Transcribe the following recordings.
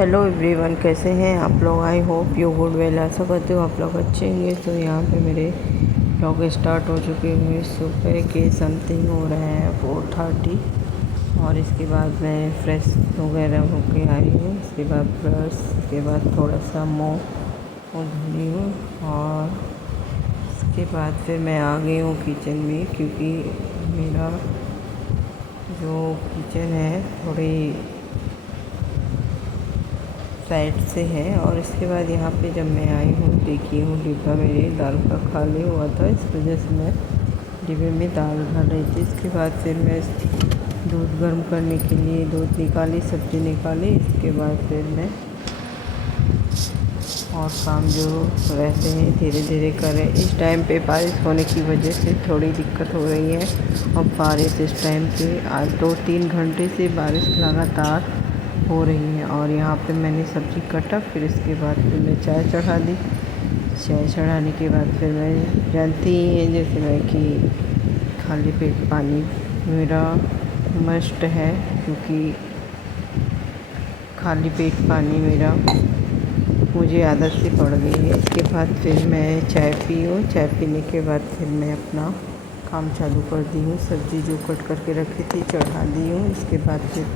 Hello everyone, कैसे हैं आप लोग। I hope you good well. ऐसा करते हो आप लोग अच्छे होंगे। तो यहाँ पे मेरे ब्लॉग स्टार्ट हो चुके हैं। सुबह के समथिंग हो रहे हैं 4:30 और इसके बाद मैं फ्रेश वगैरह होके आई हूँ। इसके बाद ब्रश, इसके बाद थोड़ा सा मुँह धुली हूँ और इसके बाद फिर मैं आ गई हूँ किचन में, क्योंकि मेरा जो किचन है थोड़ी साइड से है। और इसके बाद यहाँ पे जब मैं आई हूँ देखी हूँ डिब्बा मेरे दाल का खाली हुआ था, इस वजह से मैं डिब्बे में दाल डाल रही थी। इसके बाद फिर मैं दूध गर्म करने के लिए दूध निकाली, सब्ज़ी निकाली। इसके बाद फिर मैं और काम जो रहते हैं धीरे धीरे करें। इस टाइम पे बारिश होने की वजह से थोड़ी दिक्कत हो रही है। और बारिश इस टाइम पे आज 2-3 घंटे से बारिश लगातार हो रही है। और यहाँ पे मैंने सब्ज़ी काटा, फिर इसके बाद फिर मैं चाय चढ़ा दी। चाय चढ़ाने के बाद फिर मैं जानती ही हैं जैसे मैं कि खाली पेट पानी मेरा मस्ट है, क्योंकि खाली पेट पानी मेरा मुझे आदत से पड़ गई है। इसके बाद फिर मैं चाय पी हूँ। चाय पीने के बाद फिर मैं अपना काम चालू कर दी हूँ। सब्ज़ी जो कट करके रखी थी चढ़ा दी हूँ। इसके बाद फिर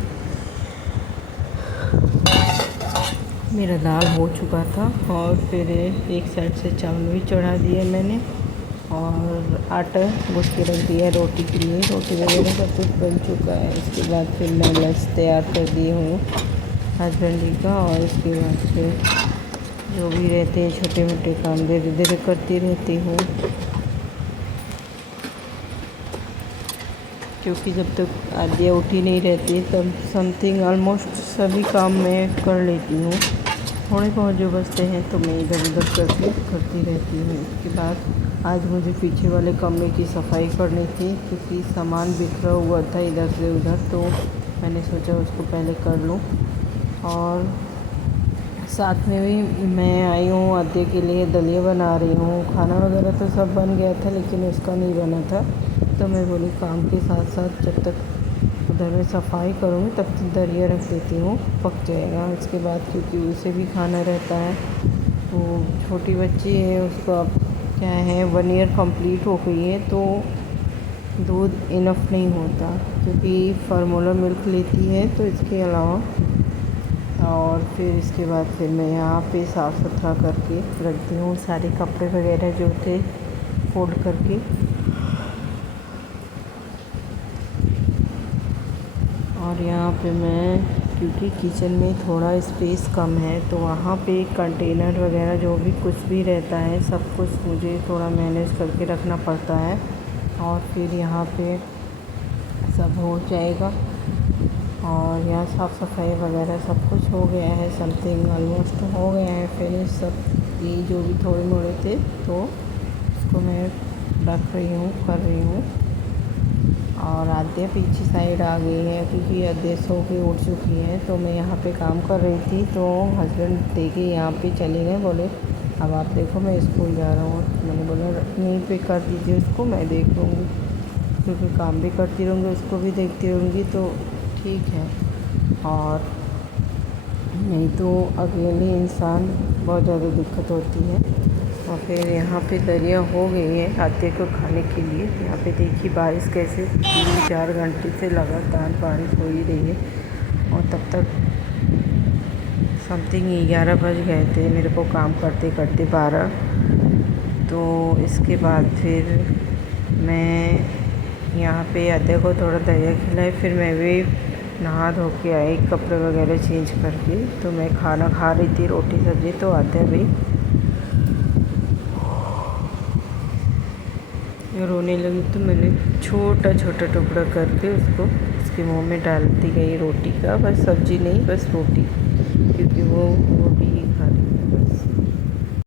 मेरा दाल हो चुका था और फिर एक साइड से चावल भी चढ़ा दिए मैंने और आटा गूँथ के रख दिया रोटी के लिए। रोटी वगैरह सब कुछ बन चुका है। इसके बाद फिर मैं लंच तैयार कर दी हूँ हस्बैंड का। और इसके बाद फिर जो भी रहते हैं छोटे मोटे काम धीरे धीरे करती रहती हूँ, क्योंकि जब तक आदिया उठी नहीं रहती तब समथिंग ऑलमोस्ट सभी काम मैं कर लेती हूँ। थोड़े बहुत जो बचते हैं तो मैं इधर उधर करती रहती हूँ। इसके बाद आज मुझे पीछे वाले कमरे की सफाई करनी थी, क्योंकि सामान बिखरा हुआ था इधर से उधर, तो मैंने सोचा उसको पहले कर लूँ। और साथ में भी मैं आई हूँ आदिया के लिए दलिया बना रही हूँ। खाना वगैरह तो सब बन गया था, लेकिन उसका नहीं बना था। तो मैं बोली काम के साथ साथ जब तक उधर मैं सफाई करूँगी तब तक दलिया रख देती हूँ, पक जाएगा। इसके बाद क्योंकि उसे भी खाना रहता है, तो छोटी बच्ची है, उसको अब क्या है 1 ईयर कंप्लीट हो गई है, तो दूध इनफ नहीं होता, क्योंकि फार्मूला मिल्क लेती है। तो इसके अलावा और फिर इसके बाद फिर मैं यहाँ पे साफ़ सुथरा करके रखती हूँ सारे कपड़े वगैरह जो थे फोल्ड करके। और यहाँ पे मैं, क्योंकि किचन में थोड़ा स्पेस कम है, तो वहाँ पे कंटेनर वगैरह जो भी कुछ भी रहता है सब कुछ मुझे थोड़ा मैनेज करके रखना पड़ता है। और फिर यहाँ पे सब हो जाएगा। और यहाँ साफ़ सफाई वगैरह सब कुछ हो गया है, समथिंग ऑलमोस्ट हो गया है फिनिश सब। ये जो भी थोड़े मोड़े थे तो उसको मैं रख रही हूँ, कर रही हूँ। और आदिया पीछे साइड आ गई है, क्योंकि आदिया सो के उठ चुकी है। तो मैं यहाँ पे काम कर रही थी, तो हस्बैंड देखे यहाँ पे चले गए, बोले अब आप देखो मैं स्कूल जा रहा हूँ। मैंने बोला यहीं पे कर दीजिए उसको, मैं देख लूँगी, क्योंकि काम भी करती रहूँगी उसको भी देखती रहूँगी, तो ठीक है। और नहीं तो अकेले इंसान बहुत ज़्यादा दिक्कत होती है। और फिर यहाँ पे दलिया हो गई है आदिया को खाने के लिए। यहाँ पे देखिए बारिश कैसे 3-4 घंटे से लगातार बारिश हो ही रही है। और तब तक समथिंग 11 बज गए थे मेरे को काम करते करते 12। तो इसके बाद फिर मैं यहाँ पे आदिया को थोड़ा दलिया खिलाई, फिर मैं भी नहा धो के आई कपड़े वगैरह चेंज करके। तो मैं खाना खा रही थी रोटी सब्ज़ी, तो आदिया भी रोने लगी, तो मैंने छोटा छोटा टुकड़ा करके उसको उसके मुंह में डालती गई रोटी का, बस सब्ज़ी नहीं बस रोटी, क्योंकि वो रोटी